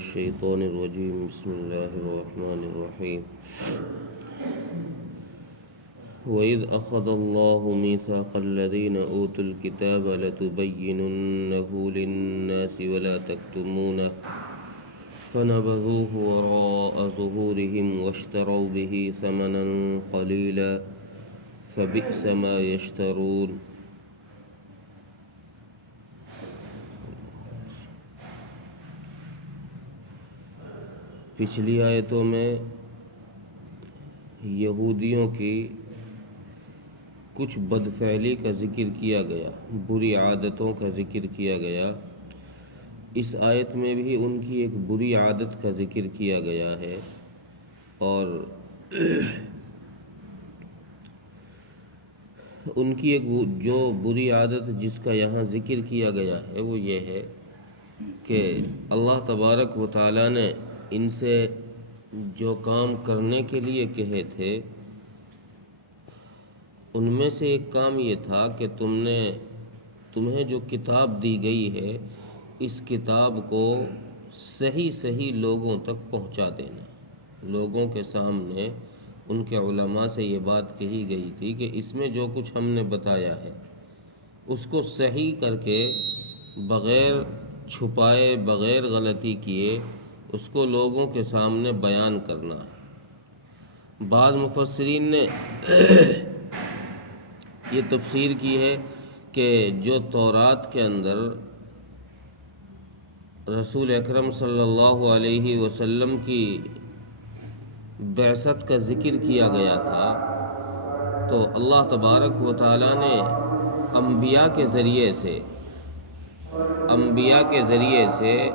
الشيطان الرجيم بسم الله الرحمن الرحيم وإذ أخذ الله ميثاق الذين أوتوا الكتاب لتبيننه للناس ولا تكتمونه فنبذوه وراء ظهورهم واشتروا به ثمنا قليلا فبئس ما يشترون. پچھلی آیتوں میں یہودیوں کی کچھ بدفعلی کا ذکر کیا گیا، بری عادتوں کا ذکر کیا گیا. اس آیت میں بھی ان کی ایک بری عادت کا ذکر کیا گیا ہے، اور ان کی ایک جو بری عادت جس کا یہاں ذکر کیا گیا ہے وہ یہ ہے کہ اللہ تبارک و تعالیٰ نے ان سے جو کام کرنے کے لیے کہے تھے ان میں سے ایک کام یہ تھا کہ تمہیں جو کتاب دی گئی ہے اس کتاب کو صحیح لوگوں تک پہنچا دینا. لوگوں کے سامنے ان کے علماء سے یہ بات کہی گئی تھی کہ اس میں جو کچھ ہم نے بتایا ہے اس کو صحیح کر کے بغیر چھپائے بغیر غلطی کیے اس کو لوگوں کے سامنے بیان کرنا ہے. بعض مفسرین نے یہ تفسیر کی ہے کہ جو تورات کے اندر رسول اکرم صلی اللہ علیہ وسلم کی بعثت کا ذکر کیا گیا تھا تو اللہ تبارک و تعالیٰ نے انبیاء کے ذریعے سے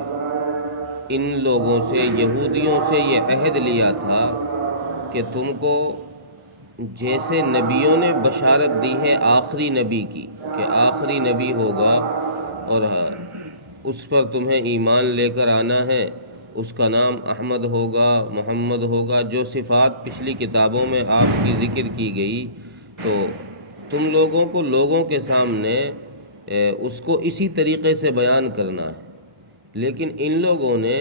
ان لوگوں سے یہودیوں سے یہ عہد لیا تھا کہ تم کو جیسے نبیوں نے بشارت دی ہے آخری نبی کی کہ آخری نبی ہوگا اور اس پر تمہیں ایمان لے کر آنا ہے، اس کا نام احمد ہوگا، محمد ہوگا، جو صفات پچھلی کتابوں میں آپ کی ذکر کی گئی، تو تم لوگوں کو لوگوں کے سامنے اس کو اسی طریقے سے بیان کرنا ہے. لیکن ان لوگوں نے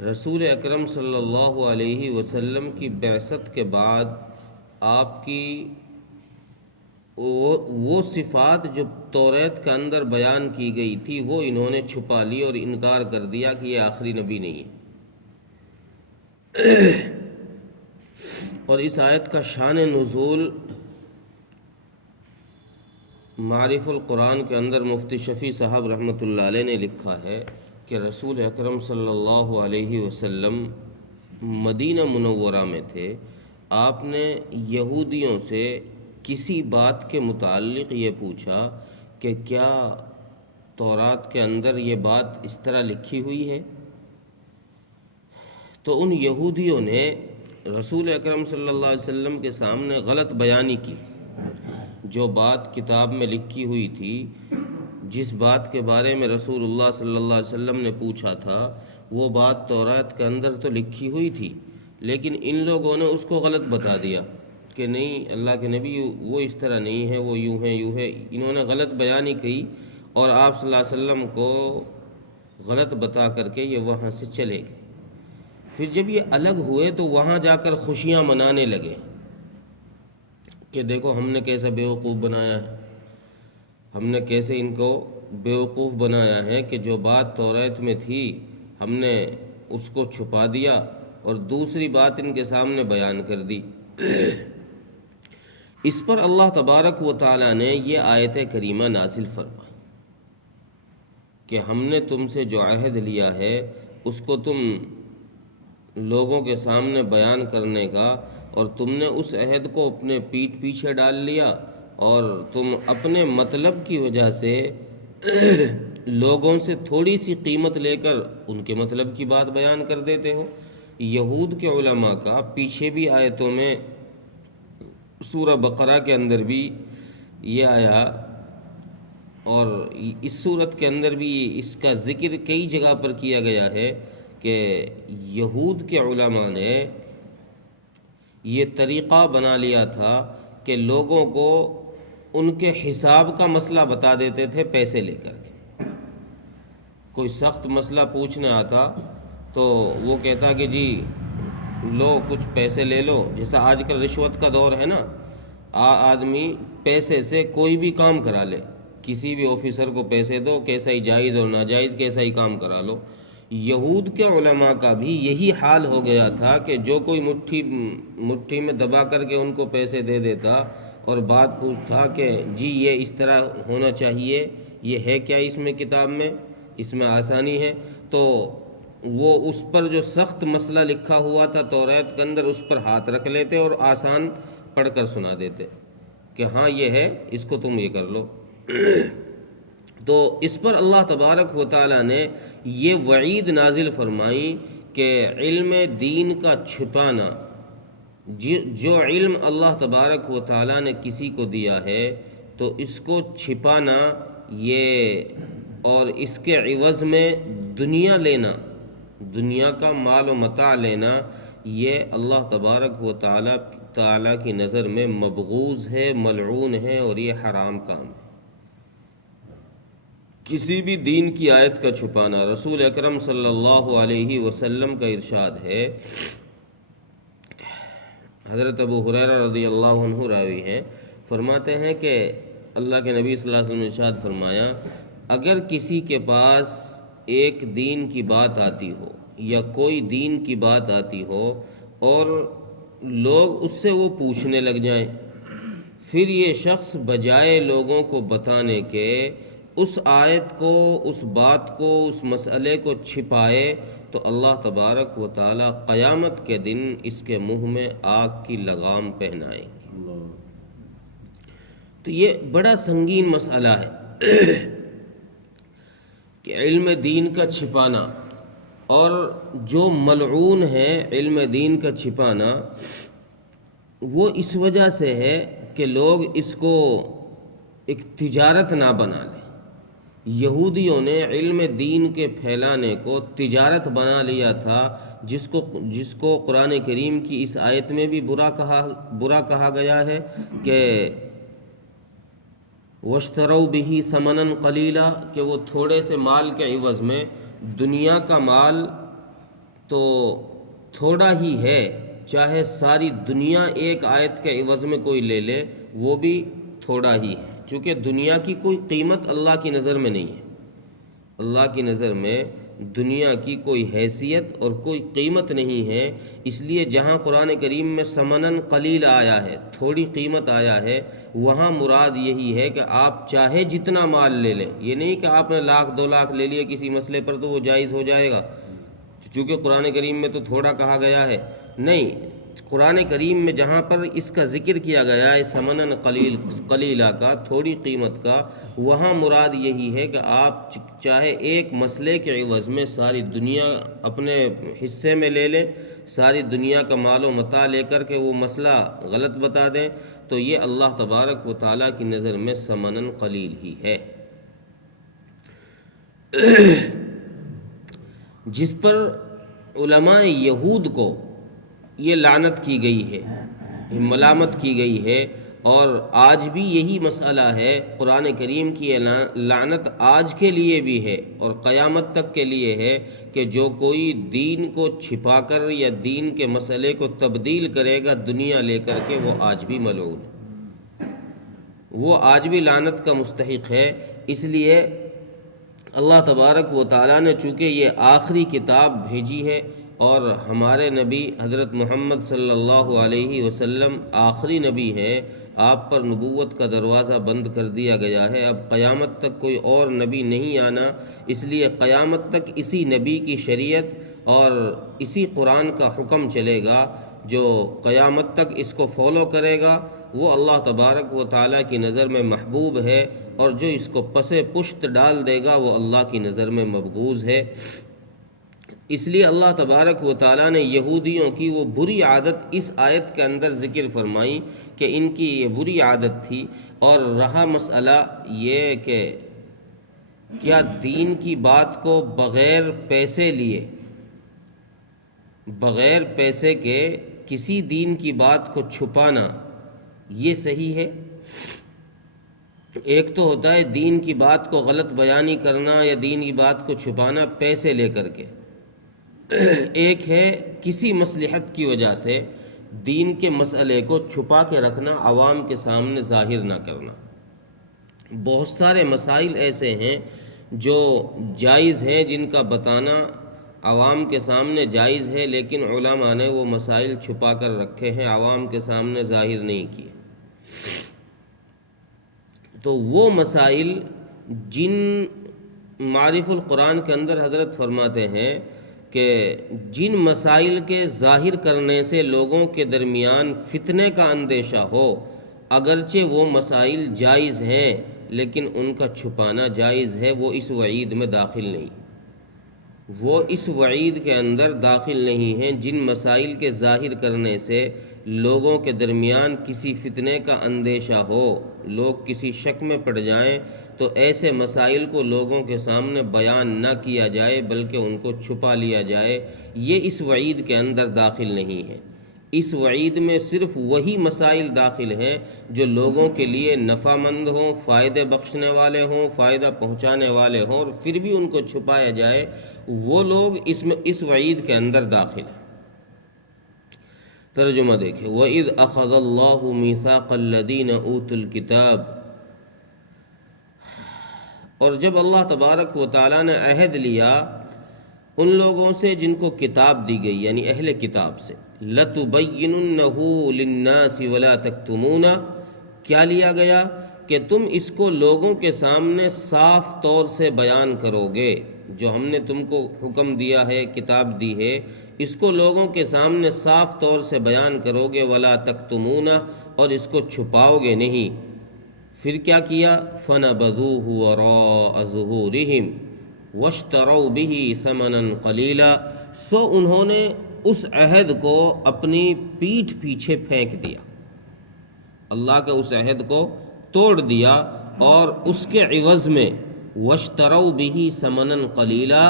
رسول اکرم صلی اللہ علیہ وسلم کی بعثت کے بعد آپ کی وہ صفات جو توریت کے اندر بیان کی گئی تھی وہ انہوں نے چھپا لی اور انکار کر دیا کہ یہ آخری نبی نہیں ہے. اور اس آیت کا شان نزول معارف القرآن کے اندر مفتی شفیع صاحب رحمۃ اللہ علیہ نے لکھا ہے کہ رسول اکرم صلی اللہ علیہ وسلم مدینہ منورہ میں تھے. آپ نے یہودیوں سے کسی بات کے متعلق یہ پوچھا کہ کیا تورات کے اندر یہ بات اس طرح لکھی ہوئی ہے؟ تو ان یہودیوں نے رسول اکرم صلی اللہ علیہ وسلم کے سامنے غلط بیانی کی. جو بات کتاب میں لکھی ہوئی تھی، جس بات کے بارے میں رسول اللہ صلی اللہ علیہ وسلم نے پوچھا تھا وہ بات تورات کے اندر تو لکھی ہوئی تھی، لیکن ان لوگوں نے اس کو غلط بتا دیا کہ نہیں اللہ کے نبی وہ اس طرح نہیں ہے، وہ یوں ہے. انہوں نے غلط بیانی کی اور آپ صلی اللہ علیہ وسلم کو غلط بتا کر کے یہ وہاں سے چلے گئے. پھر جب یہ الگ ہوئے تو وہاں جا کر خوشیاں منانے لگے کہ دیکھو ہم نے کیسا بیوقوف بنایا ہے، ہم نے کیسے ان کو بیوقوف بنایا ہے کہ جو بات توریت میں تھی ہم نے اس کو چھپا دیا اور دوسری بات ان کے سامنے بیان کر دی. اس پر اللہ تبارک و تعالیٰ نے یہ آیت کریمہ نازل فرمائی کہ ہم نے تم سے جو عہد لیا ہے اس کو تم لوگوں کے سامنے بیان کرنے کا، اور تم نے اس عہد کو اپنے پیٹھ پیچھے ڈال لیا اور تم اپنے مطلب کی وجہ سے لوگوں سے تھوڑی سی قیمت لے کر ان کے مطلب کی بات بیان کر دیتے ہو. یہود کے علماء کا پیچھے بھی آیتوں میں سورہ بقرہ کے اندر بھی یہ آیا اور اس صورت کے اندر بھی اس کا ذکر کئی جگہ پر کیا گیا ہے کہ یہود کے علماء نے یہ طریقہ بنا لیا تھا کہ لوگوں کو ان کے حساب کا مسئلہ بتا دیتے تھے پیسے لے کر کے. کوئی سخت مسئلہ پوچھنے آتا تو وہ کہتا کہ جی لو کچھ پیسے لے لو، جیسا آج کل رشوت کا دور ہے نا، آدمی پیسے سے کوئی بھی کام کرا لے، کسی بھی آفیسر کو پیسے دو، کیسا ہی جائز اور ناجائز کیسا ہی کام کرا لو۔ یہود کے علماء کا بھی یہی حال ہو گیا تھا کہ جو کوئی مٹھی میں دبا کر کے ان کو پیسے دے دیتا اور بات پوچھتا کہ جی یہ اس طرح ہونا چاہیے، یہ ہے کیا اس میں کتاب میں، اس میں آسانی ہے، تو وہ اس پر جو سخت مسئلہ لکھا ہوا تھا توریت کے اندر اس پر ہاتھ رکھ لیتے اور آسان پڑھ کر سنا دیتے کہ ہاں یہ ہے، اس کو تم یہ کر لو۔ تو اس پر اللہ تبارک و تعالیٰ نے یہ وعید نازل فرمائی کہ علم دین کا چھپانا، جو علم اللہ تبارک و تعالیٰ نے کسی کو دیا ہے تو اس کو چھپانا یہ، اور اس کے عوض میں دنیا لینا، دنیا کا مال و متاع لینا، یہ اللہ تبارک و تعالیٰ کی نظر میں مبغوض ہے، ملعون ہے، اور یہ حرام کام ہے۔ کسی بھی دین کی آیت کا چھپانا، رسول اکرم صلی اللہ علیہ وسلم کا ارشاد ہے، حضرت ابو ہریرہ رضی اللہ عنہ راوی ہیں، فرماتے ہیں کہ اللہ کے نبی صلی اللہ علیہ وسلم نے ارشاد فرمایا، اگر کسی کے پاس ایک دین کی بات آتی ہو یا کوئی دین کی بات آتی ہو اور لوگ اس سے وہ پوچھنے لگ جائیں، پھر یہ شخص بجائے لوگوں کو بتانے کے اس آیت کو، اس بات کو، اس مسئلے کو چھپائے تو اللہ تبارک و تعالی قیامت کے دن اس کے منہ میں آگ کی لگام پہنائیں گے۔ تو یہ بڑا سنگین مسئلہ ہے کہ علم دین کا چھپانا، اور جو ملعون ہے علم دین کا چھپانا، وہ اس وجہ سے ہے کہ لوگ اس کو ایک تجارت نہ بنا لیں۔ یہودیوں نے علم دین کے پھیلانے کو تجارت بنا لیا تھا، جس کو قرآن کریم کی اس آیت میں بھی برا کہا گیا ہے کہ وَاشْتَرَوْا بِهِ ثَمَنًا قَلِيلًا، کہ وہ تھوڑے سے مال کے عوض میں، دنیا کا مال تو تھوڑا ہی ہے، چاہے ساری دنیا ایک آیت کے عوض میں کوئی لے لے وہ بھی تھوڑا ہی ہے، چونکہ دنیا کی کوئی قیمت اللہ کی نظر میں نہیں ہے۔ اللہ کی نظر میں دنیا کی کوئی حیثیت اور کوئی قیمت نہیں ہے، اس لیے جہاں قرآن کریم میں ثمنً قلیل آیا ہے، تھوڑی قیمت آیا ہے، وہاں مراد یہی ہے کہ آپ چاہے جتنا مال لے لیں، یہ نہیں کہ آپ نے 1,00,000 2,00,000 لے لیے کسی مسئلے پر تو وہ جائز ہو جائے گا، چونکہ قرآن کریم میں تو تھوڑا کہا گیا ہے۔ نہیں، قرآن کریم میں جہاں پر اس کا ذکر کیا گیا ہے ثمنً قلیلہ کا، تھوڑی قیمت کا، وہاں مراد یہی ہے کہ آپ چاہے ایک مسئلے کے عوض میں ساری دنیا اپنے حصے میں لے لیں، ساری دنیا کا مال و متاع لے کر کے وہ مسئلہ غلط بتا دیں، تو یہ اللہ تبارک و تعالیٰ کی نظر میں ثمنً قلیل ہی ہے، جس پر علماء یہود کو یہ لعنت کی گئی ہے، ملامت کی گئی ہے، اور آج بھی یہی مسئلہ ہے۔ قرآن کریم کی یہ لعنت آج کے لیے بھی ہے اور قیامت تک کے لیے ہے کہ جو کوئی دین کو چھپا کر یا دین کے مسئلے کو تبدیل کرے گا دنیا لے کر کے، وہ آج بھی ملعون ہے، وہ آج بھی لعنت کا مستحق ہے۔ اس لیے اللہ تبارک و تعالیٰ نے چونکہ یہ آخری کتاب بھیجی ہے اور ہمارے نبی حضرت محمد صلی اللہ علیہ وسلم آخری نبی ہے، آپ پر نبوت کا دروازہ بند کر دیا گیا ہے، اب قیامت تک کوئی اور نبی نہیں آنا، اس لیے قیامت تک اسی نبی کی شریعت اور اسی قرآن کا حکم چلے گا۔ جو قیامت تک اس کو فالو کرے گا وہ اللہ تبارک و تعالیٰ کی نظر میں محبوب ہے، اور جو اس کو پس پشت ڈال دے گا وہ اللہ کی نظر میں مبغوض ہے۔ اس لیے اللہ تبارک و تعالیٰ نے یہودیوں کی وہ بری عادت اس آیت کے اندر ذکر فرمائی کہ ان کی یہ بری عادت تھی، اور رہا مسئلہ یہ کہ کیا دین کی بات کو بغیر پیسے لیے، بغیر پیسے کے کسی دین کی بات کو چھپانا یہ صحیح ہے؟ ایک تو ہوتا ہے دین کی بات کو غلط بیانی کرنا یا دین کی بات کو چھپانا پیسے لے کر کے، ایک ہے کسی مصلحت کی وجہ سے دین کے مسئلے کو چھپا کے رکھنا، عوام کے سامنے ظاہر نہ کرنا۔ بہت سارے مسائل ایسے ہیں جو جائز ہیں، جن کا بتانا عوام کے سامنے جائز ہے، لیکن علماء نے وہ مسائل چھپا کر رکھے ہیں، عوام کے سامنے ظاہر نہیں کیے۔ تو وہ مسائل جن معارف القرآن کے اندر حضرت فرماتے ہیں کہ جن مسائل کے ظاہر کرنے سے لوگوں کے درمیان فتنے کا اندیشہ ہو، اگرچہ وہ مسائل جائز ہیں لیکن ان کا چھپانا جائز ہے، وہ اس وعید میں داخل نہیں، وہ اس وعید کے اندر داخل نہیں ہیں۔ جن مسائل کے ظاہر کرنے سے لوگوں کے درمیان کسی فتنے کا اندیشہ ہو، لوگ کسی شک میں پڑ جائیں، تو ایسے مسائل کو لوگوں کے سامنے بیان نہ کیا جائے بلکہ ان کو چھپا لیا جائے، یہ اس وعید کے اندر داخل نہیں ہے۔ اس وعید میں صرف وہی مسائل داخل ہیں جو لوگوں کے لیے نفع مند ہوں، فائدے بخشنے والے ہوں، فائدہ پہنچانے والے ہوں، اور پھر بھی ان کو چھپایا جائے، وہ لوگ اس وعید کے اندر داخل ہیں۔ ترجمہ دیکھیں، وَإِذْ أَخَذَ اللَّهُ مِيثَاقَ الَّذِينَ أُوتُوا الْكِتَابَ، اور جب اللہ تبارک و تعالیٰ نے عہد لیا ان لوگوں سے جن کو کتاب دی گئی، یعنی اہل کتاب سے، لَتُبَيِّنُنَّهُ لِلنَّاسِ وَلَا تَكْتُمُونَ، کیا لیا گیا کہ تم اس کو لوگوں کے سامنے صاف طور سے بیان کرو گے، جو ہم نے تم کو حکم دیا ہے، کتاب دی ہے، اس کو لوگوں کے سامنے صاف طور سے بیان کرو گے، وَلَا تَكْتُمُونَ، اور اس کو چھپاؤ گے نہیں۔ پھر کیا کیا؟ فَنَبَذُوهُ وَرَاءَ ظُهُورِهِمْ وَاشْتَرَوْا بِهِ ثَمَنًا قَلِيلًا، سو انہوں نے اس عہد کو اپنی پیٹھ پیچھے پھینک دیا، اللہ کے اس عہد کو توڑ دیا، اور اس کے عوض میں وَاشْتَرَوْا بِهِ ثَمَنًا قَلِيلًا،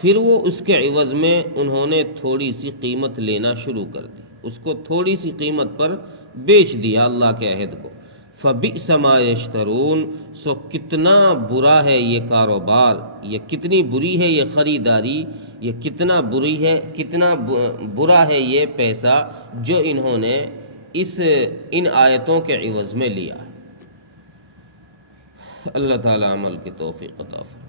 پھر وہ اس کے عوض میں انہوں نے تھوڑی سی قیمت لینا شروع کر دی، اس کو تھوڑی سی قیمت پر بیچ دیا اللہ کے عہد کو۔ فَبِئْسَ مَا يَشْتَرُونَ، سو کتنا برا ہے یہ کاروبار، یہ کتنی بری ہے یہ خریداری، یہ کتنا برا ہے یہ پیسہ جو انہوں نے ان آیتوں کے عوض میں لیا۔ اللہ تعالی عمل کی توفیق عطا فرمائے۔